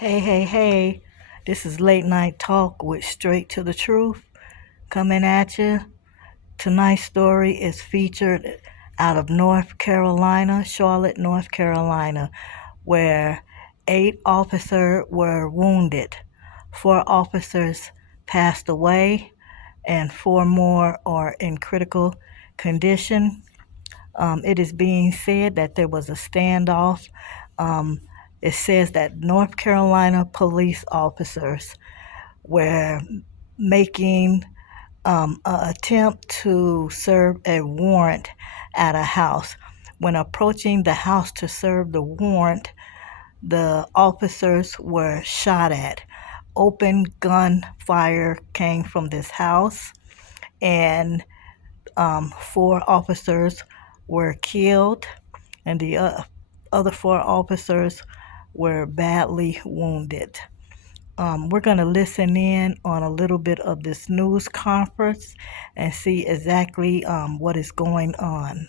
Hey. This is Late Night Talk with Straight to the Truth coming at you. Tonight's story is featured out of North Carolina, Charlotte, North Carolina, where 8 officers were wounded. 4 officers passed away, and 4 more are in critical condition. It is being said that there was a standoff. Um, it says that North Carolina police officers were making an attempt to serve a warrant at a house. When approaching the house to serve the warrant, the officers were shot at. Open gunfire came from this house, and 4 officers were killed, and the other 4 officers were badly wounded. We're going to listen in on a little bit of this news conference and see exactly what is going on.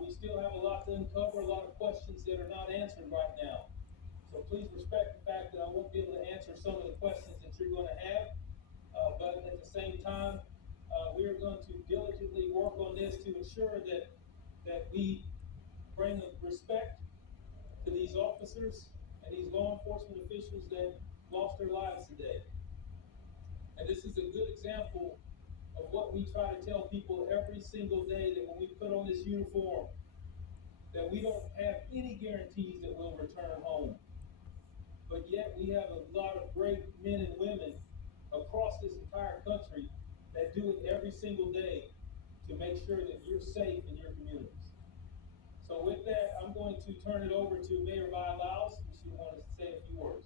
We still have a lot to uncover, a lot of questions that are not answered right now. So please respect the fact that I won't be able to answer some of the questions that you're going to have. But at the same time, we are going to diligently work on this to ensure that we bring respect to these officers and these law enforcement officials that lost their lives today. And this is a good example of what we try to tell people every single day, that when we put on this uniform, that we don't have any guarantees that we'll return home. But yet we have a lot of great men and women across this entire country that do it every single day to make sure that you're safe in your communities. So with that, I'm going to turn it over to Mayor Vi Lyles, who she wanted to say a few words.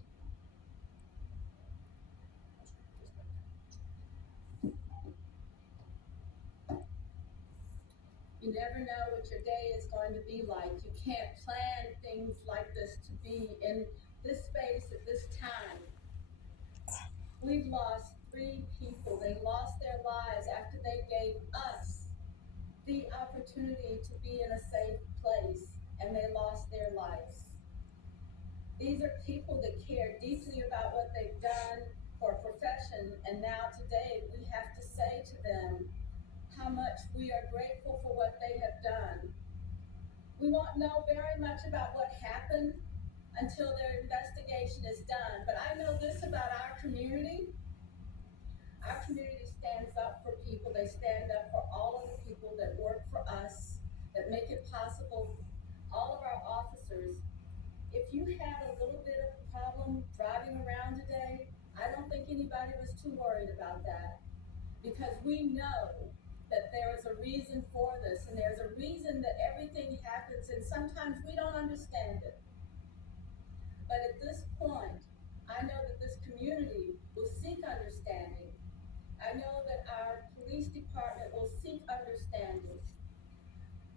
You never know what your day is going to be like. You can't plan things like this to be in this space at this time. We've lost 3 people. They lost their lives after they gave us the opportunity to be in a safe place, and they lost their lives. These are people that care deeply about what they've done for a profession, and now today we have to say to them how much we are grateful for what they have done. We won't know very much about what happened until their investigation is done, but I know this about our community. Our community stands up for people. They stand up for all of the people that work for us, that make it possible. All of our officers, if you had a little bit of a problem driving around today, I don't think anybody was too worried about that, because we know that there is a reason for this, and there's a reason that everything happens, and sometimes we don't understand it. But at this point, I know that this community will seek understanding. I know that our police department will seek understanding.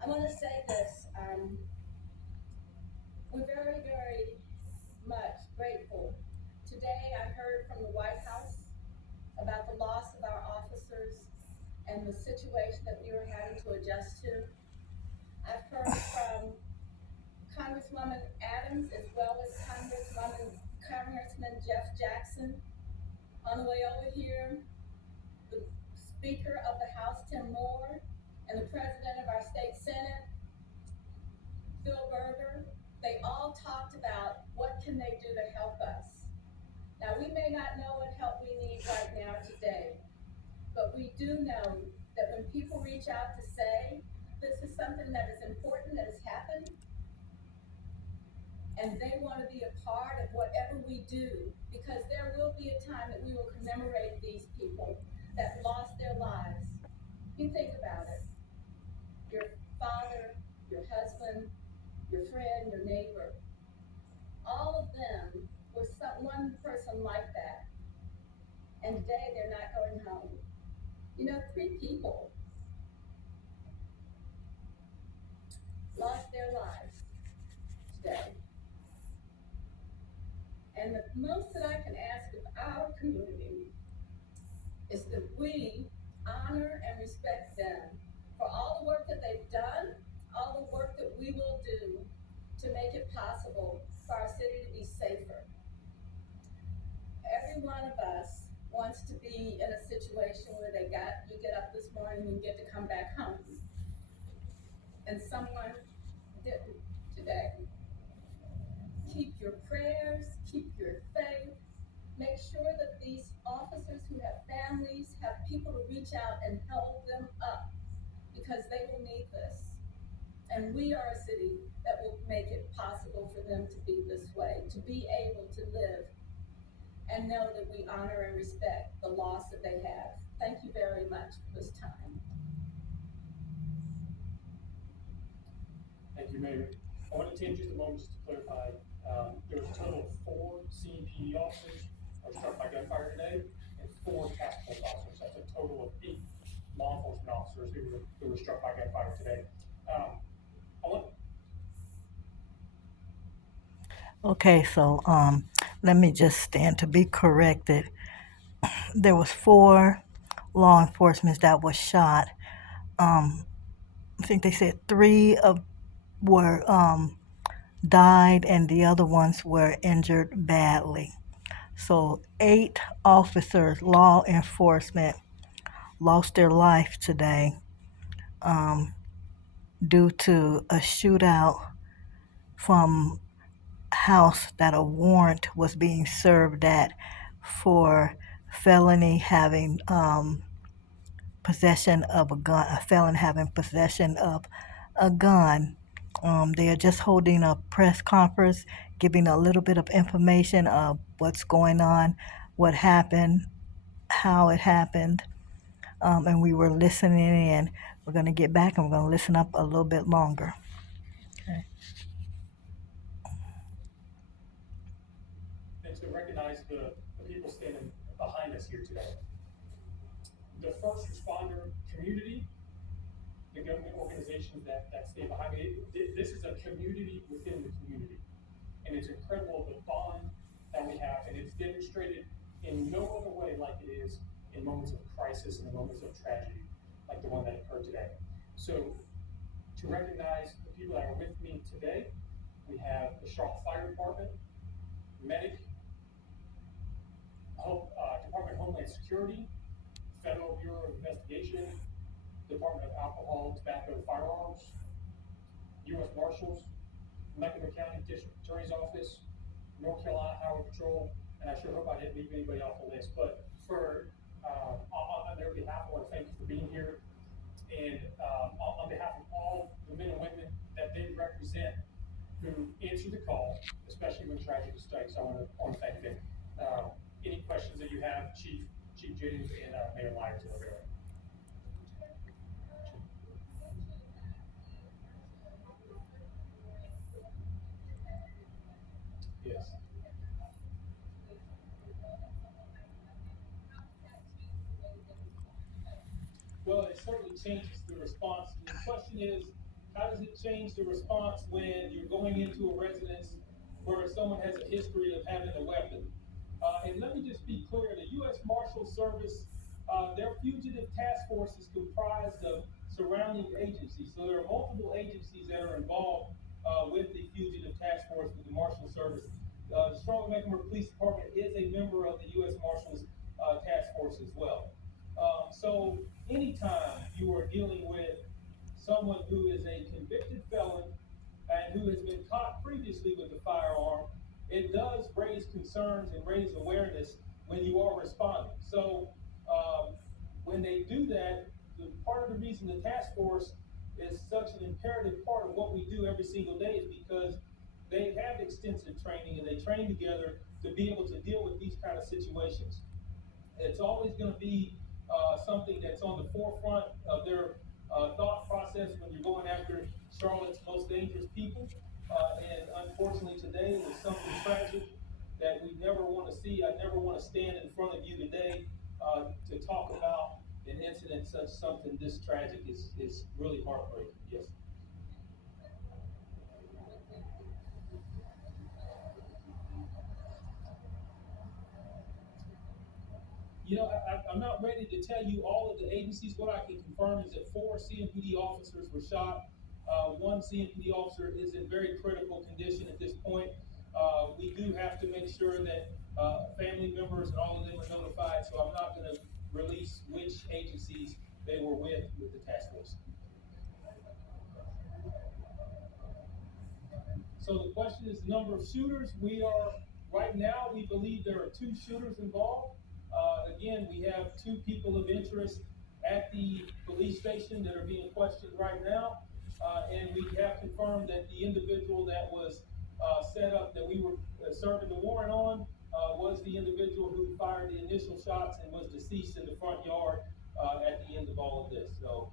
I want to say this. We're very, very much grateful. Today I heard from the White House about the loss of our officers and the situation that we were having to adjust to. I've heard from Congresswoman Adams as well as Congressman Jeff Jackson. On the way over here, the Speaker of the House, Tim Moore, and the President of our state Senate, Phil Berger, they all talked about what can they do to help us. Now, we may not know what help we need right now today, but we do know that when people reach out to say, this is something that is important that has happened, and they want to be a part of whatever we do, because there will be a time that we will commemorate these people that lost their lives. You think about it. Your father, your husband, your friend, your neighbor, all of them were one person like that. And today they're not going home. 3 people lost their lives today. And the most that I can ask of our community is that we honor and respect them for all the work that they've done, all the work that we will do to make it possible for our city to be safer. Every one of us wants to be in a situation where you get up this morning and you get to come back home. And someone didn't today. Keep your prayers, keep your faith. Make sure that these officers who have families have people to reach out and help them up, because they will need this. And we are a city that will make it possible for them to be this way, to be able to live and know that we honor and respect the loss that they have. Thank you very much for this time. Thank you, Mayor. I want to take just a moment just to clarify. There was a total of 4 CPD officers are struck by gunfire today, and 4 task force officers. That's a total of 8 law enforcement officers who were struck by gunfire today. Okay, so let me just stand to be corrected. There was 4 law enforcement that was shot. I think they said three of were died and the other ones were injured badly. So 8 officers, law enforcement, lost their life today due to a shootout from house that a warrant was being served at for felony having possession of a gun, a felon having possession of a gun. They are just holding a press conference, giving a little bit of information of what's going on, what happened, how it happened, and we were listening in. We're going to get back and we're going to listen up a little bit longer. Okay. And to recognize the people standing behind us here today. The first responder community, the government organizations that stand behind me, this is a community within the community. And it's incredible the bond that we have, and it's demonstrated in no other way like it is in moments of crisis and in moments of tragedy, like the one that occurred today. So to recognize the people that are with me today, we have the Charlotte Fire Department, medic, Department of Homeland Security, Federal Bureau of Investigation, Department of Alcohol, Tobacco, and Firearms, U.S. Marshals, Mecklenburg County District Attorney's Office, North Carolina Highway Patrol, and I sure hope I didn't leave anybody off the list. But on their behalf, I want to thank you for being here. And on behalf of all the men and women that they represent who answer the call, especially when tragedy strikes, I want to thank them. Any questions that you have, Chief James and Mayor Lyons over there? Yes. Well, it certainly changes the response. The question is, how does it change the response when you're going into a residence where someone has a history of having a weapon? And let me just be clear, the U.S. Marshal Service, their fugitive task force is comprised of surrounding agencies. So there are multiple agencies that are involved with the fugitive task force with the Marshal Service. The Charlotte Mecklenburg Police Department is a member of the U.S. Marshals Task Force as well. So anytime you are dealing with someone who is a convicted felon and who has been caught previously with a firearm, it does raise concerns and raise awareness when you are responding. So when they do that, part of the reason the task force is such an imperative part of what we do every single day is because they have extensive training and they train together to be able to deal with these kind of situations. It's always going to be something that's on the forefront of their thought process when you're going after Charlotte's most dangerous people. And unfortunately, today was something tragic that we never want to see. I never want to stand in front of you today to talk about an incident such something this tragic is really heartbreaking. Yes. I'm not ready to tell you all of the agencies. What I can confirm is that 4 CMPD officers were shot. One CMPD officer is in very critical condition at this point. We do have to make sure that family members and all of them are notified. So I'm not going to release which agencies they were with the task force. So the question is the number of shooters. Right now, we believe there are 2 shooters involved. Again, we have 2 people of interest at the police station that are being questioned right now. And we have confirmed that the individual that was set up, that we were serving the warrant on, was the individual who fired the initial shots and was deceased in the front yard at the end of all of this. So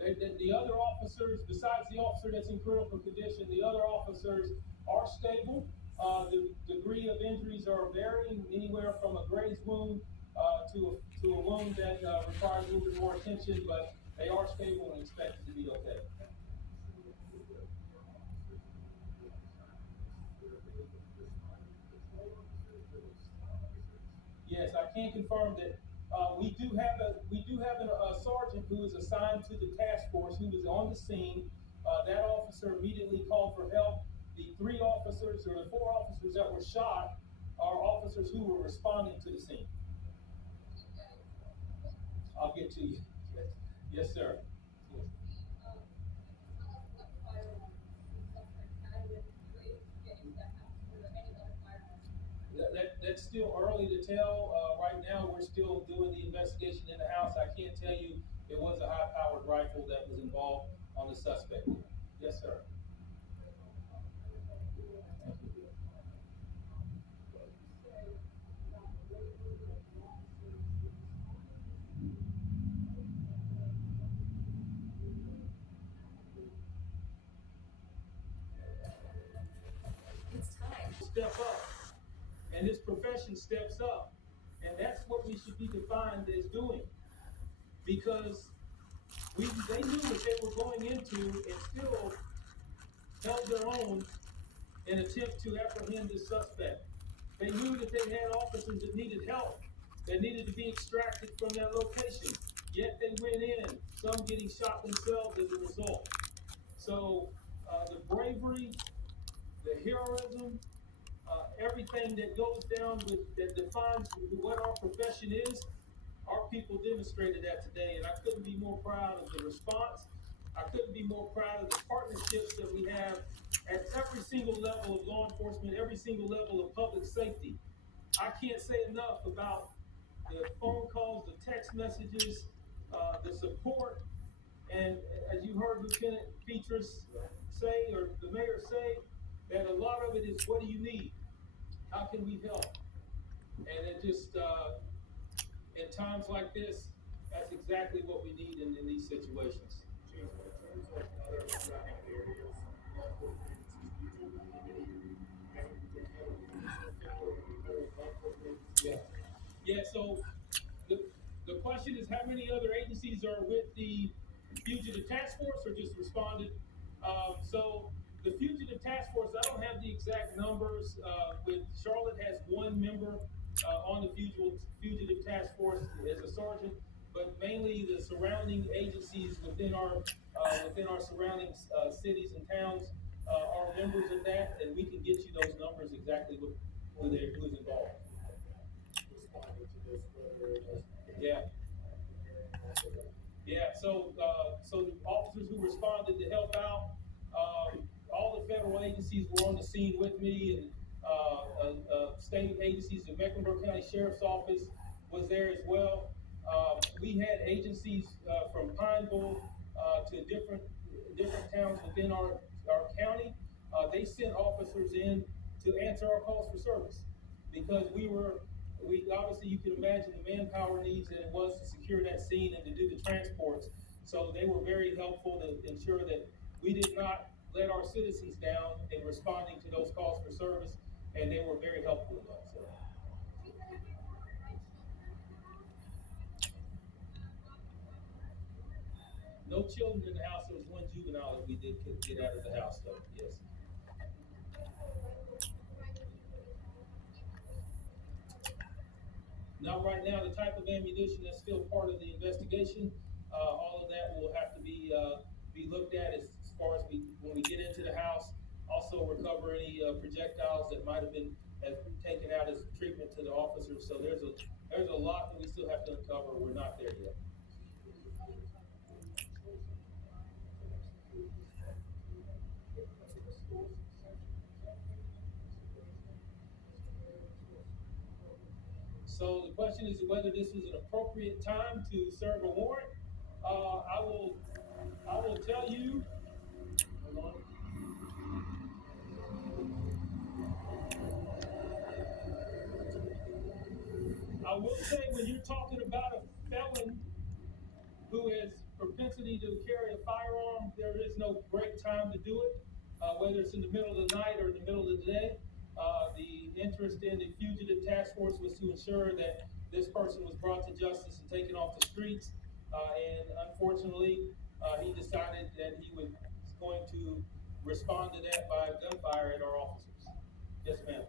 the other officers, besides the officer that's in critical condition, the other officers are stable. The degree of injuries are varying, anywhere from a graze wound to a wound that requires a little bit more attention, but they are stable and expected to be okay. Yes, I can confirm that We do have a sergeant who is assigned to the task force who was on the scene. That officer immediately called for help. The 3 officers or the 4 officers that were shot are officers who were responding to the scene. I'll get to you. Yes, sir. Yes. That's still early to tell. Right now, we're still doing the investigation in the house. I can't tell you it was a high-powered rifle that was involved on the suspect. Yes, sir. Step up, and this profession steps up, and that's what we should be defined as doing, because they knew what they were going into and still held their own in attempt to apprehend the suspect. They knew that they had officers that needed help, that needed to be extracted from that location. Yet they went in, some getting shot themselves as a result. So the bravery, the heroism, everything that goes down with that defines what our profession is, our people demonstrated that today, and I couldn't be more proud of the response. I couldn't be more proud of the partnerships that we have at every single level of law enforcement, every single level of public safety. I can't say enough about the phone calls, the text messages, the support, and as you heard Lieutenant Petrus say, or the mayor say, that a lot of it is, what do you need? How can we help? And it just, in times like this, that's exactly what we need in these situations. Chief, in terms of other surrounding areas, law enforcement agencies, do you have any having particular Yeah. Yeah, so the question is, how many other agencies are with the fugitive task force or just responded? So the fugitive task force, I don't have the exact numbers. With Charlotte has 1 member on the fugitive task force as a sergeant, but mainly the surrounding agencies within our surrounding cities and towns are members of that, and we can get you those numbers exactly who's involved. responding to this, whether it has. Yeah. Yeah, so the officers who responded to help out, all the federal agencies were on the scene with me, and state agencies, the Mecklenburg County Sheriff's Office was there as well. We had agencies from Pineville to different towns within our county. They sent officers in to answer our calls for service, because we obviously, you can imagine the manpower needs that it was to secure that scene and to do the transports. So they were very helpful to ensure that we did not let our citizens down in responding to those calls for service, and they were very helpful in that. So. No children in the house. There was 1 juvenile that we did get out of the house, though. Yes. Not right now. The type of ammunition, that's still part of the investigation. All of that will have to be looked at as far as when we get into the house. Also recover any projectiles that might have been taken out as treatment to the officers. So there's a lot that we still have to uncover. We're not there yet. So the question is whether this was an appropriate time to serve a warrant. I will tell you. Hold on. I will say, when you're talking about a felon who has propensity to carry a firearm, there is no great time to do it, whether it's in the middle of the night or in the middle of the day. The interest in the fugitive task force was to ensure that this person was brought to justice and taken off the streets. And unfortunately, he decided that he was going to respond to that by gunfire at our officers. Yes, ma'am.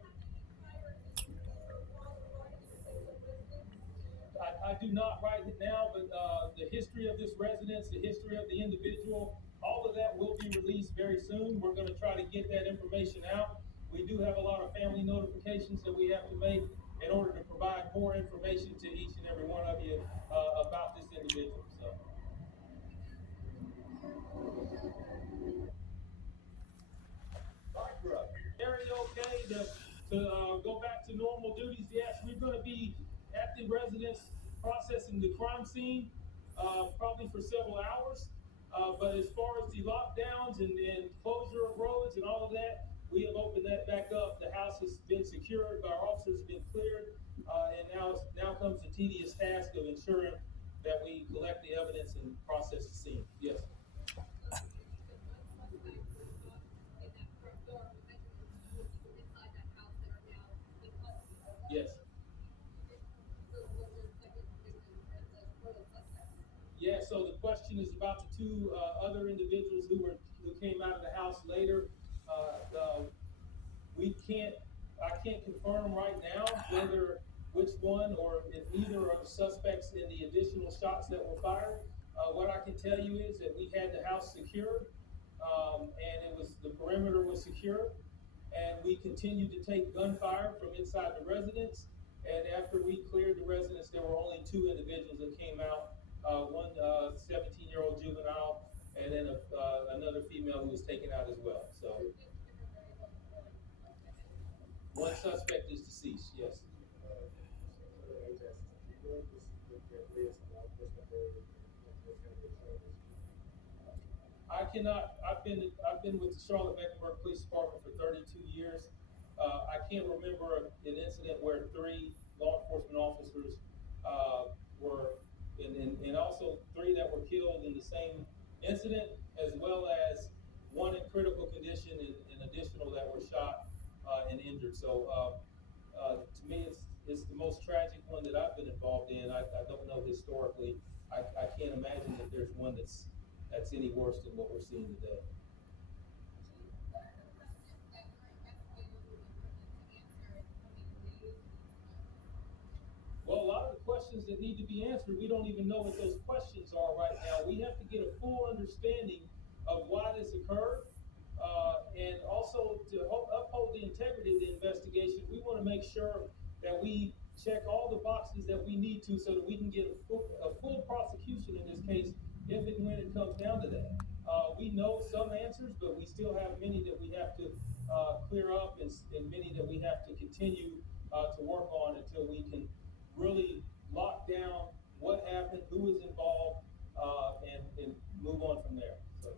I do not right now, but the history of this residence, the history of the individual, all of that will be released very soon. We're going to try to get that information out. We do have a lot of family notifications that we have to make in order to provide more information to each and every one of you about this individual. So. Area okay to go back to normal duties? Yes, we're going to be at the residence processing the crime scene probably for several hours. But as far as the lockdowns and closure of roads and all of that, we have opened that back up. The house has been secured, our officers have been cleared, and now comes the tedious task of ensuring that we collect the evidence and process the scene. Yes. Yes. Yeah, so the question is about the two other individuals who came out of the house later. We can't, I can't confirm right now which one or if either are the suspects in the additional shots that were fired. What I can tell you is that we had the house secured, and the perimeter was secure, and we continued to take gunfire from inside the residence. And after we cleared the residence, there were only two individuals that came out. One 17-year-old juvenile, and then another female who was taken out as well. So one suspect is deceased. Yes. I cannot. I've been with the Charlotte Mecklenburg Police Department for 32 years. I can't remember an incident where 3 law enforcement officers were, and also 3 that were killed in the same incident, as well as 1 in critical condition and additional that were shot and injured. So to me, it's the most tragic one that I've been involved in. I don't know historically. I can't imagine that there's one that's any worse than what we're seeing today. Well, a lot of the questions that need to be answered, we don't even know what those questions are right now. We have to get a full understanding of why this occurred, and also to uphold the integrity of the investigation. We want to make sure that we check all the boxes that we need to so that we can get a full prosecution in this case if and when it comes down to that. We know some answers, but we still have many that we have to clear up, and many that we have to continue to work on until we can really lock down what happened, who was involved, and move on from there. So.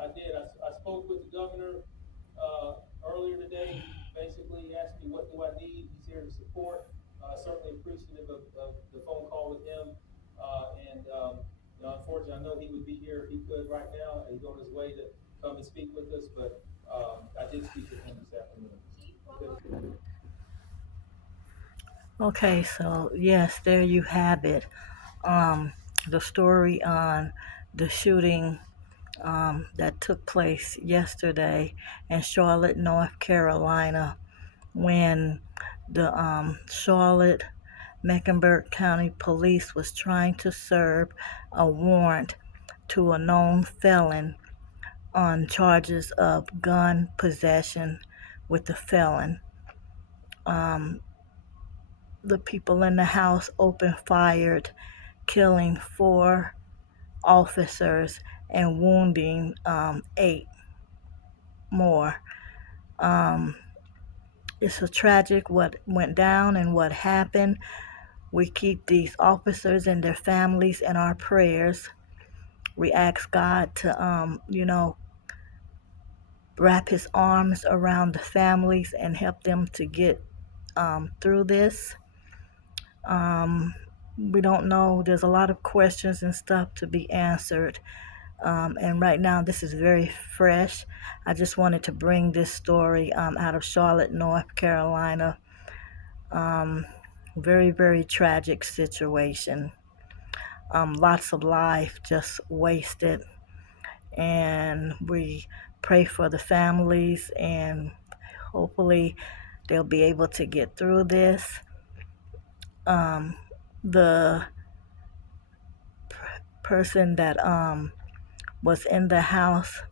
I did. I spoke with the governor earlier today. Basically, he asked me what do I need. He's here to support. Certainly appreciative of the phone call with him. Unfortunately, I know he would be here if he could right now. He's on his way to come and speak with us, but I did speak with him this afternoon. Okay, so yes, there you have it. The story on the shooting that took place yesterday in Charlotte, North Carolina, when the Charlotte Mecklenburg County Police was trying to serve a warrant to a known felon on charges of gun possession with the felon. The people in the house opened fire, killing 4 officers and wounding 8 more. It's a tragic what went down and what happened. We keep these officers and their families in our prayers. We ask God to, wrap his arms around the families and help them to get through this. We don't know. There's a lot of questions and stuff to be answered. And right now, this is very fresh. I just wanted to bring this story out of Charlotte, North Carolina. Very, very tragic situation. Lots of life just wasted. And we pray for the families, and Hopefully they'll be able to get through this. The person that was in the house,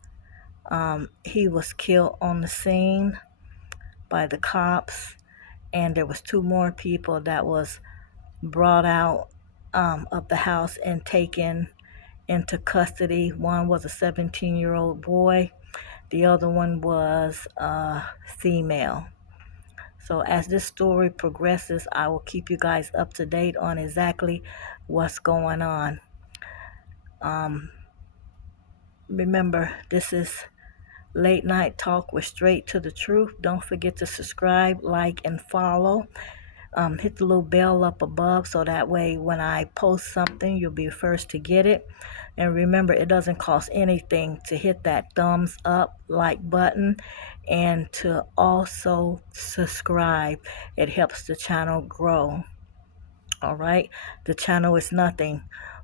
he was killed on the scene by the cops, and there was 2 more people that was brought out of the house and taken into custody. One was a 17-year-old boy. The other one was a female. So as this story progresses, I will keep you guys up to date on exactly what's going on. Remember, this is Late Night Talk with Straight to the Truth. Don't forget to subscribe, like, and follow. Hit the little bell up above so that way when I post something, you'll be first to get it. And remember, it doesn't cost anything to hit that thumbs up, like button, and to also subscribe. It helps the channel grow. All right, the channel is nothing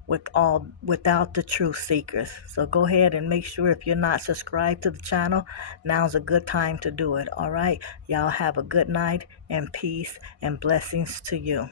without the truth seekers. So go ahead and make sure, if you're not subscribed to the channel, now's a good time to do it. All right, y'all have a good night, and peace and blessings to you.